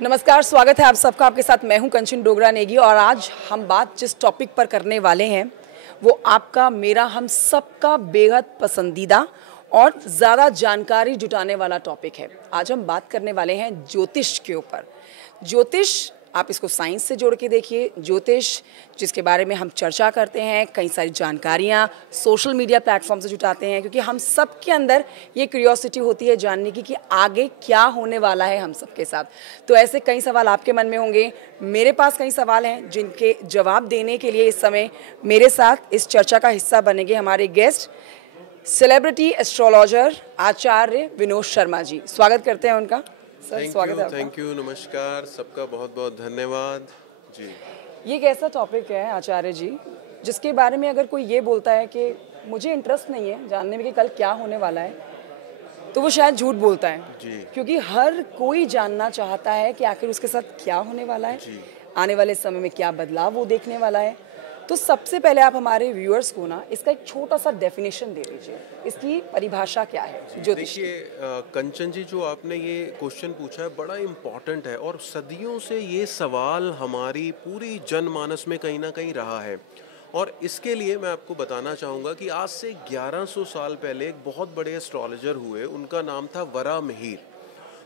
नमस्कार, स्वागत है आप सबका। आपके साथ मैं हूं कंचन डोगरा नेगी और आज हम बात जिस टॉपिक पर करने वाले हैं वो आपका, मेरा, हम सबका बेहद पसंदीदा और ज़्यादा जानकारी जुटाने वाला टॉपिक है। आज हम बात करने वाले हैं ज्योतिष के ऊपर। ज्योतिष, आप इसको साइंस से जोड़ के देखिए। ज्योतिष जिसके बारे में हम चर्चा करते हैं, कई सारी जानकारियाँ सोशल मीडिया प्लेटफॉर्म से जुटाते हैं, क्योंकि हम सब के अंदर ये क्यूरियोसिटी होती है जानने की कि आगे क्या होने वाला है हम सबके साथ। तो ऐसे कई सवाल आपके मन में होंगे, मेरे पास कई सवाल हैं जिनके जवाब देने के लिए इस समय मेरे साथ इस चर्चा का हिस्सा बनेंगे हमारे गेस्ट, सेलिब्रिटी एस्ट्रोलॉजर आचार्य विनोद शर्मा जी। स्वागत करते हैं उनका। सर, स्वागत है। थैंक यू, नमस्कार सबका, बहुत बहुत धन्यवाद जी। ये एक ऐसा टॉपिक है आचार्य जी जिसके बारे में अगर कोई ये बोलता है कि मुझे इंटरेस्ट नहीं है जानने में कि कल क्या होने वाला है, तो वो शायद झूठ बोलता है जी। क्योंकि हर कोई जानना चाहता है कि आखिर उसके साथ क्या होने वाला है जी। आने वाले समय में क्या बदलाव वो देखने वाला है। तो सबसे पहले आप हमारे व्यूअर्स को ना इसका एक छोटा सा डेफिनेशन दे दीजिए, इसकी परिभाषा क्या है ज्योतिष की? देखिए कंचन जी, जो आपने ये क्वेश्चन पूछा है बड़ा इम्पॉर्टेंट है और सदियों से ये सवाल हमारी पूरी जनमानस में कहीं ना कहीं रहा है। और इसके लिए मैं आपको बताना चाहूँगा कि आज से 1100 साल पहले एक बहुत बड़े एस्ट्रोलॉजर हुए, उनका नाम था वराहमिहिर।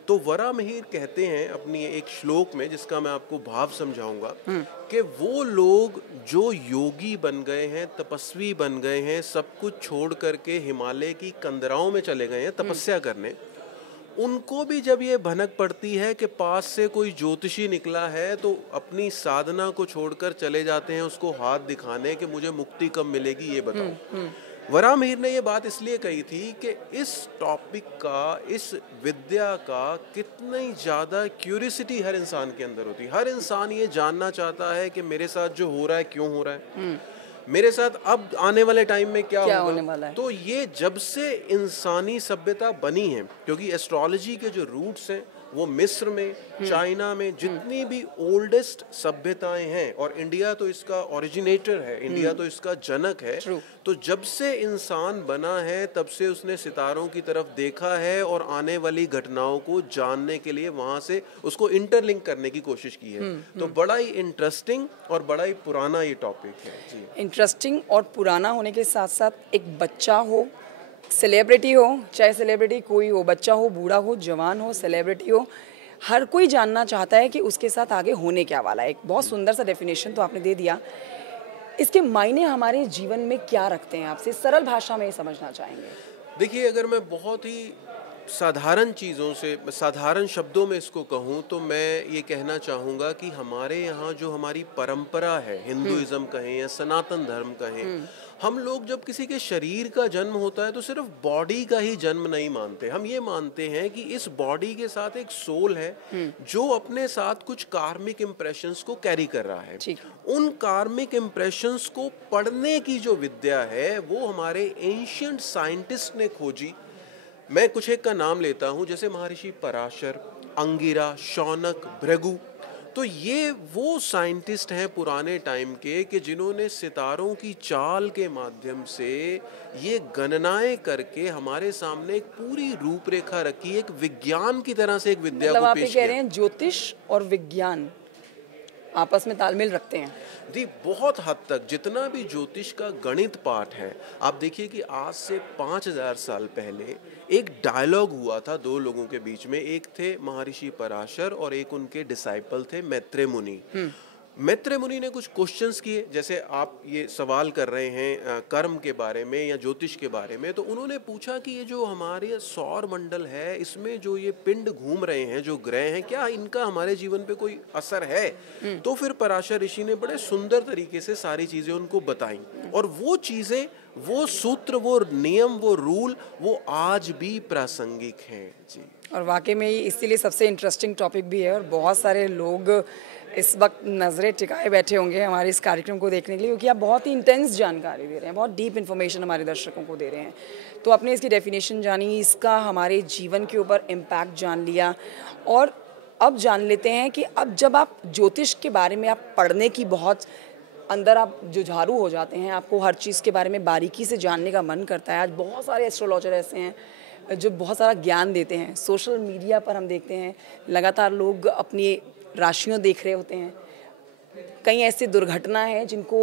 तो वराहमिहिर कहते हैं अपनी एक श्लोक में, जिसका मैं आपको भाव समझाऊंगा, कि वो लोग जो योगी बन गए हैं, तपस्वी बन गए हैं, सब कुछ छोड़ करके हिमालय की कंदराओं में चले गए हैं तपस्या करने, उनको भी जब ये भनक पड़ती है कि पास से कोई ज्योतिषी निकला है, तो अपनी साधना को छोड़कर चले जाते हैं उसको हाथ दिखाने कि मुझे मुक्ति कब मिलेगी, ये बताओ। वराहमिहिर ने ये बात इसलिए कही थी कि इस टॉपिक का, इस विद्या का कितनी ज़्यादा क्यूरियोसिटी हर इंसान के अंदर होती है। हर इंसान ये जानना चाहता है कि मेरे साथ जो हो रहा है क्यों हो रहा है, मेरे साथ अब आने वाले टाइम में क्या होने वाला है। तो ये जब से इंसानी सभ्यता बनी है, क्योंकि एस्ट्रोलॉजी के जो रूट्स हैं वो मिस्र में, चाइना में, जितनी भी ओल्डेस्ट सभ्यताएं हैं, और इंडिया तो इसका ओरिजिनेटर है, इंडिया तो इसका जनक है। तो जब से इंसान बना है तब से उसने सितारों की तरफ देखा है और आने वाली घटनाओं को जानने के लिए वहां से उसको इंटरलिंक करने की कोशिश की है। तो बड़ा ही इंटरेस्टिंग और बड़ा ही पुराना ये टॉपिक है जी। इंटरेस्टिंग और पुराना होने के साथ साथ एक बच्चा हो, सेलिब्रिटी हो, चाहे सेलिब्रिटी कोई हो, बच्चा हो, बूढ़ा हो, जवान हो, सेलिब्रिटी हो, हर कोई जानना चाहता है कि उसके साथ आगे होने क्या वाला है। एक बहुत सुंदर सा डेफिनेशन तो आपने दे दिया। इसके मायने हमारे जीवन में क्या रखते हैं, आपसे सरल भाषा में समझना चाहेंगे? देखिए, अगर मैं बहुत ही साधारण चीज़ों से, साधारण शब्दों में इसको कहूँ, तो मैं ये कहना चाहूँगा कि हमारे यहाँ जो हमारी परंपरा है, हिंदुइज्म कहें या सनातन धर्म कहें, हम लोग जब किसी के शरीर का जन्म होता है तो सिर्फ बॉडी का ही जन्म नहीं मानते। हम ये मानते हैं कि इस बॉडी के साथ एक सोल है जो अपने साथ कुछ कार्मिक इम्प्रेशंस को कैरी कर रहा है। उन कार्मिक इम्प्रेशंस को पढ़ने की जो विद्या है वो हमारे एंशिएंट साइंटिस्ट ने खोजी। मैं कुछ एक का नाम लेता हूँ, जैसे महर्षि पराशर, अंगिरा, शौनक, भृगु। तो ये वो साइंटिस्ट हैं पुराने टाइम के कि जिन्होंने सितारों की चाल के माध्यम से ये गणनाएं करके हमारे सामने एक पूरी रूपरेखा रखी, एक विज्ञान की तरह से एक विद्या को पेश किया। आप ये कह रहे हैं ज्योतिष और विज्ञान आपस में तालमेल रखते हैं? जी, बहुत हद तक। जितना भी ज्योतिष का गणित पाठ है, आप देखिए कि आज से 5000 साल पहले एक डायलॉग हुआ था दो लोगों के बीच में। एक थे महर्षि पराशर और एक उनके डिसाइपल थे मैत्रेय मुनि। मैत्रेय मुनि ने कुछ क्वेश्चंस किए, जैसे आप ये सवाल कर रहे हैं कर्म के बारे में या ज्योतिष के बारे में। तो उन्होंने पूछा कि ये जो हमारे सौर मंडल है, इसमें जो ये पिंड घूम रहे हैं, जो ग्रह हैं, क्या इनका हमारे जीवन पे कोई असर है? तो फिर पराशर ऋषि ने बड़े सुंदर तरीके से सारी चीजें उनको बताई, और वो चीजें, वो सूत्र, वो नियम, वो रूल, वो आज भी प्रासंगिक हैं जी। और वाकई में इसीलिए सबसे इंटरेस्टिंग टॉपिक भी है, और बहुत सारे लोग इस वक्त नज़रें टिकाए बैठे होंगे हमारे इस कार्यक्रम को देखने के लिए, क्योंकि आप बहुत ही इंटेंस जानकारी दे रहे हैं, बहुत डीप इन्फॉर्मेशन हमारे दर्शकों को दे रहे हैं। तो आपने इसकी डेफिनेशन जानी, इसका हमारे जीवन के ऊपर इम्पैक्ट जान लिया, और अब जान लेते हैं कि अब जब आप ज्योतिष के बारे में आप पढ़ने की बहुत अंदर आप जुझारू हो जाते हैं, आपको हर चीज़ के बारे में बारीकी से जानने का मन करता है। आज बहुत सारे एस्ट्रोलॉजर ऐसे हैं, जो बहुत सारा ज्ञान देते हैं। सोशल मीडिया पर हम देखते हैं लगातार लोग अपनी राशियाँ देख रहे होते हैं। कई ऐसी दुर्घटना है जिनको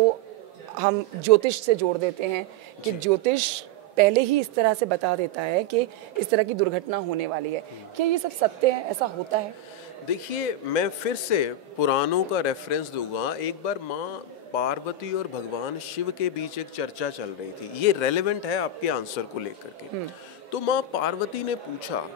हम ज्योतिष से जोड़ देते हैं कि ज्योतिष पहले ही इस तरह से बता देता है कि इस तरह की दुर्घटना होने वाली है। क्या ये सब सत्य है, ऐसा होता है? देखिए, मैं फिर से पुराणों का रेफरेंस दूंगा। एक बार माँ पार्वती और भगवान शिव के बीच एक चर्चा चल रही थी, ये रेलेवेंट है आपके आंसर को लेकर के। तो माँ पार्वती ने पूछा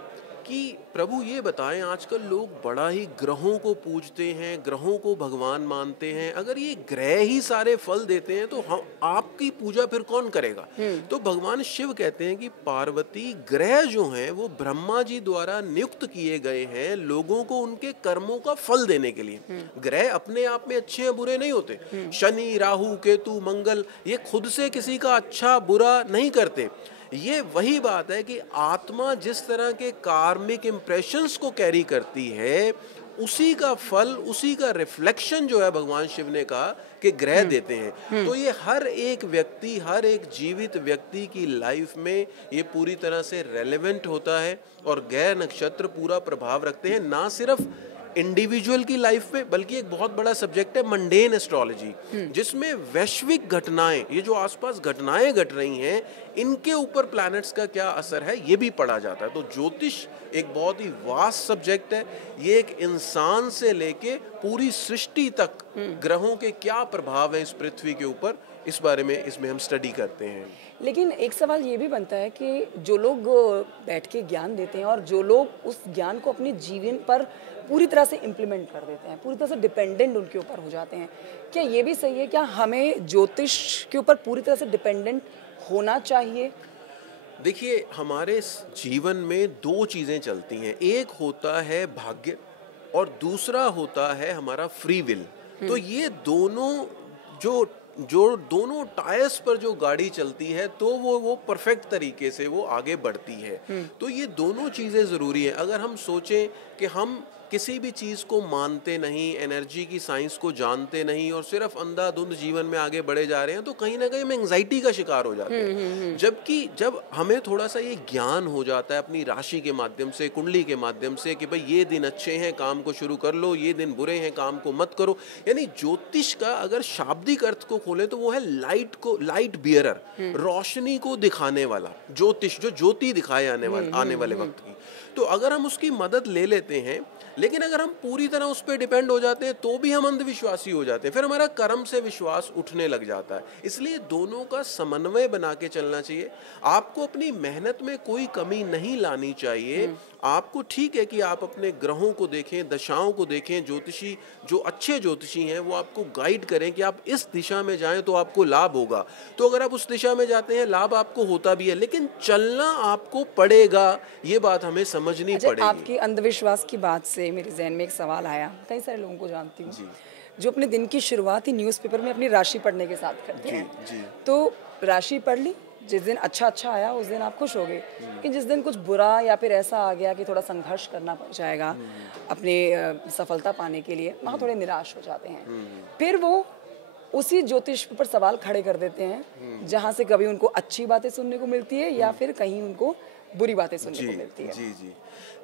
कि प्रभु ये बताएं, आजकल लोग बड़ा ही ग्रहों को पूजते हैं, ग्रहों को भगवान मानते हैं, अगर ये ग्रह ही सारे फल देते हैं तो हम आपकी पूजा फिर कौन करेगा? तो भगवान शिव कहते हैं कि पार्वती, ग्रह जो हैं वो ब्रह्मा जी द्वारा नियुक्त किए गए हैं लोगों को उनके कर्मों का फल देने के लिए। ग्रह अपने आप में अच्छे या बुरे नहीं होते। शनि, राहु, केतु, मंगल ये खुद से किसी का अच्छा बुरा नहीं करते। ये वही बात है कि आत्मा जिस तरह के कार्मिक इम्प्रेशंस को कैरी करती है, उसी का फल, उसी का रिफ्लेक्शन जो है भगवान शिव ने कहा कि ग्रह देते हैं। तो ये हर एक व्यक्ति, हर एक जीवित व्यक्ति की लाइफ में ये पूरी तरह से रेलेवेंट होता है और ग्रह नक्षत्र पूरा प्रभाव रखते हैं, ना सिर्फ इंडिविजुअल की लाइफ में, बल्कि एक बहुत बड़ा सब्जेक्ट है मंडेन एस्ट्रोलॉजी, जिसमें वैश्विक घटनाएं, ये जो आसपास घटनाएं घट रही हैं, इनके ऊपर प्लैनेट्स का क्या असर है ये भी पढ़ा जाता है। तो ज्योतिष एक बहुत ही वास्ट सब्जेक्ट है। ये एक इंसान से लेके पूरी सृष्टि तक ग्रहों के क्या प्रभाव है इस पृथ्वी के ऊपर, इस बारे में इसमें हम स्टडी करते हैं। लेकिन एक सवाल ये भी बनता है कि जो लोग बैठ के ज्ञान देते हैं और जो लोग उस ज्ञान को अपने जीवन पर पूरी तरह से इम्प्लीमेंट कर देते हैं, पूरी तरह से डिपेंडेंट उनके ऊपर हो जाते हैं, क्या ये भी सही है? क्या हमें ज्योतिष के ऊपर पूरी तरह से डिपेंडेंट होना चाहिए? देखिए, हमारे जीवन में दो चीज़ें चलती हैं, एक होता है भाग्य और दूसरा होता है हमारा फ्री विल। तो ये दोनों जो जो दोनों टायर्स पर जो गाड़ी चलती है तो वो परफेक्ट तरीके से वो आगे बढ़ती है। तो ये दोनों चीज़ें ज़रूरी हैं। अगर हम सोचें कि हम किसी भी चीज़ को मानते नहीं, एनर्जी की साइंस को जानते नहीं और सिर्फ अंधाधुंध जीवन में आगे बढ़े जा रहे हैं, तो कहीं ना कहीं हम एंग्जाइटी का शिकार हो जाते हैं। जबकि जब हमें थोड़ा सा ये ज्ञान हो जाता है अपनी राशि के माध्यम से, कुंडली के माध्यम से, कि भाई ये दिन अच्छे हैं काम को शुरू कर लो, ये दिन बुरे हैं काम को मत करो। यानी ज्योतिष का अगर शाब्दिक अर्थ को खोले तो वो है लाइट बियरर, रोशनी को दिखाने वाला ज्योतिष, जो ज्योति दिखाए आने वाले वक्त की। तो अगर हम उसकी मदद ले लेते हैं, लेकिन अगर हम पूरी तरह उस पर डिपेंड हो जाते हैं तो भी हम अंधविश्वासी हो जाते हैं, फिर हमारा कर्म से विश्वास उठने लग जाता है। इसलिए दोनों का समन्वय बना के चलना चाहिए। आपको अपनी मेहनत में कोई कमी नहीं लानी चाहिए। आपको ठीक है कि आप अपने ग्रहों को देखें, दशाओं को देखें, ज्योतिषी जो अच्छे ज्योतिषी हैं वो आपको गाइड करें कि आप इस दिशा में जाएं तो आपको लाभ होगा। तो अगर आप उस दिशा में जाते हैं लाभ आपको होता भी है, लेकिन चलना आपको पड़ेगा, ये बात हमें समझनी पड़ेगी। आपकी अंधविश्वास की बात से मेरे जहन में एक सवाल आया। कई सारे लोगों को जानती हूँ जो अपने दिन की शुरुआत ही न्यूज़पेपर में अपनी राशि पढ़ने के साथ करते हैं। तो राशि पढ़ ली, जिस दिन अच्छा आया उस दिन आप खुश हो गए, लेकिन जिस दिन कुछ बुरा या फिर ऐसा आ गया कि थोड़ा संघर्ष करना पड़ जाएगा अपने सफलता पाने के लिए, वहाँ थोड़े निराश हो जाते हैं। फिर वो उसी ज्योतिष पर सवाल खड़े कर देते हैं जहाँ से कभी उनको अच्छी बातें सुनने को मिलती है या फिर कहीं उनको बुरी बातें सुनने को मिलती है। जी।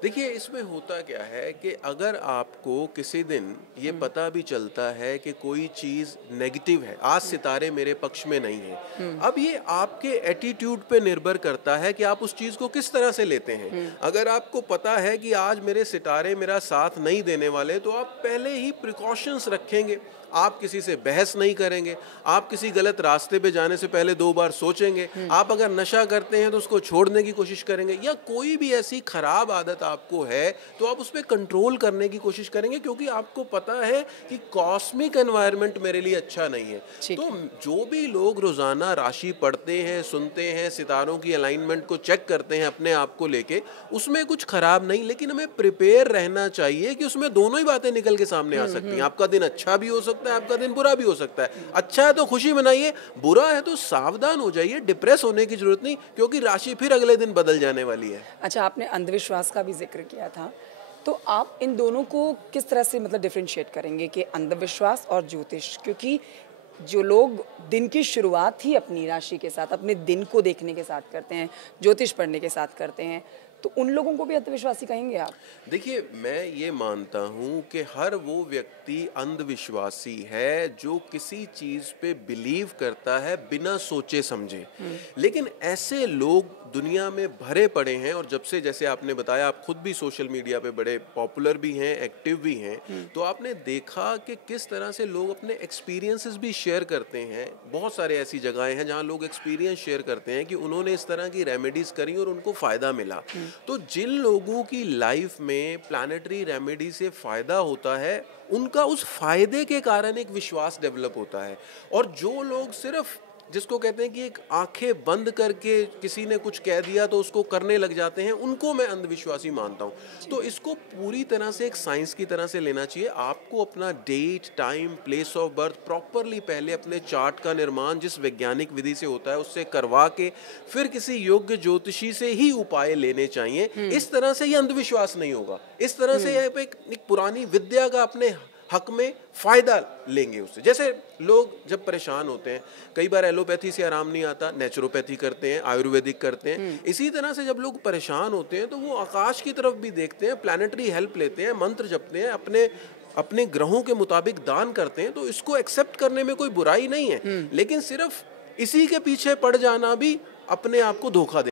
देखिए, इसमें होता क्या है कि अगर आपको किसी दिन ये पता भी चलता है कि कोई चीज़ नेगेटिव है, आज सितारे मेरे पक्ष में नहीं है, अब ये आपके एटीट्यूड पे निर्भर करता है कि आप उस चीज़ को किस तरह से लेते हैं। अगर आपको पता है कि आज मेरे सितारे मेरा साथ नहीं देने वाले, तो आप पहले ही प्रिकॉशंस रखेंगे, आप किसी से बहस नहीं करेंगे, आप किसी गलत रास्ते पे जाने से पहले 2 बार सोचेंगे, आप अगर नशा करते हैं तो उसको छोड़ने की कोशिश करेंगे, या कोई भी ऐसी खराब आदत आपको है तो आप उस पर कंट्रोल करने की कोशिश करेंगे, क्योंकि आपको पता है कि कॉस्मिक एनवायरनमेंट मेरे लिए अच्छा नहीं है। तो जो भी लोग रोजाना राशि पढ़ते हैं, सुनते हैं, सितारों की अलाइनमेंट को चेक करते हैं अपने आप को लेके, उसमें कुछ खराब नहीं, लेकिन हमें प्रिपेयर रहना चाहिए कि उसमें दोनों ही बातें निकल के सामने आ सकती हैं। आपका दिन अच्छा भी हो सकता है, आपका दिन बुरा भी हो सकता है। अच्छा है तो खुशी मनाइए, बुरा है तो सावधान हो जाइए, डिप्रेस होने की जरूरत नहीं, क्योंकि राशि फिर अगले दिन बदल जाने वाली है। अच्छा, आपने अंधविश्वास का भी जिक्र किया था, तो आप इन दोनों को किस तरह से मतलब डिफरेंशिएट करेंगे कि अंधविश्वास और ज्योतिष? क्योंकि जो लोग दिन की शुरुआत ही अपनी राशि के साथ, अपने दिन को देखने के साथ करते हैं, ज्योतिष पढ़ने के साथ करते हैं, तो उन लोगों को भी अंधविश्वासी कहेंगे आप? देखिए, मैं ये मानता हूँ कि हर वो व्यक्ति अंधविश्वासी है जो किसी चीज़ पे बिलीव करता है बिना सोचे समझे। लेकिन ऐसे लोग दुनिया में भरे पड़े हैं, और जब से, जैसे आपने बताया, आप खुद भी सोशल मीडिया पे बड़े पॉपुलर भी हैं, एक्टिव भी हैं, तो आपने देखा कि किस तरह से लोग अपने एक्सपीरियंसेस भी शेयर करते हैं। बहुत सारे ऐसी जगहें हैं जहाँ लोग एक्सपीरियंस शेयर करते हैं कि उन्होंने इस तरह की रेमेडीज़ करी और उनको फ़ायदा मिला। तो जिन लोगों की लाइफ में प्लानेटरी रेमेडी से फ़ायदा होता है, उनका उस फायदे के कारण एक विश्वास डेवलप होता है। और जो लोग सिर्फ, जिसको कहते हैं कि एक आंखें बंद करके किसी ने कुछ कह दिया तो उसको करने लग जाते हैं, उनको मैं अंधविश्वासी मानता हूँ। तो इसको पूरी तरह से एक साइंस की तरह से लेना चाहिए। आपको अपना date, time, place of birth properly पहले अपने चार्ट का निर्माण जिस वैज्ञानिक विधि से होता है उससे करवा के फिर किसी योग्य ज्योतिषी से ही उपाय लेने चाहिए। इस तरह से ये अंधविश्वास नहीं होगा। इस तरह से यह एक पुरानी विद्या का अपने हक में फायदा लेंगे उससे। जैसे लोग जब परेशान होते हैं, कई बार एलोपैथी से आराम नहीं आता, नेचुरोपैथी करते हैं, आयुर्वेदिक करते हैं। इसी तरह से जब लोग परेशान होते हैं तो वो आकाश की तरफ भी देखते हैं, प्लानिटरी हेल्प लेते हैं, मंत्र जपते हैं, अपने अपने ग्रहों के मुताबिक दान करते हैं। तो इसको एक्सेप्ट करने में कोई बुराई नहीं है, लेकिन सिर्फ इसी के पीछे पड़ जाना भी अपने आप को धोखा दे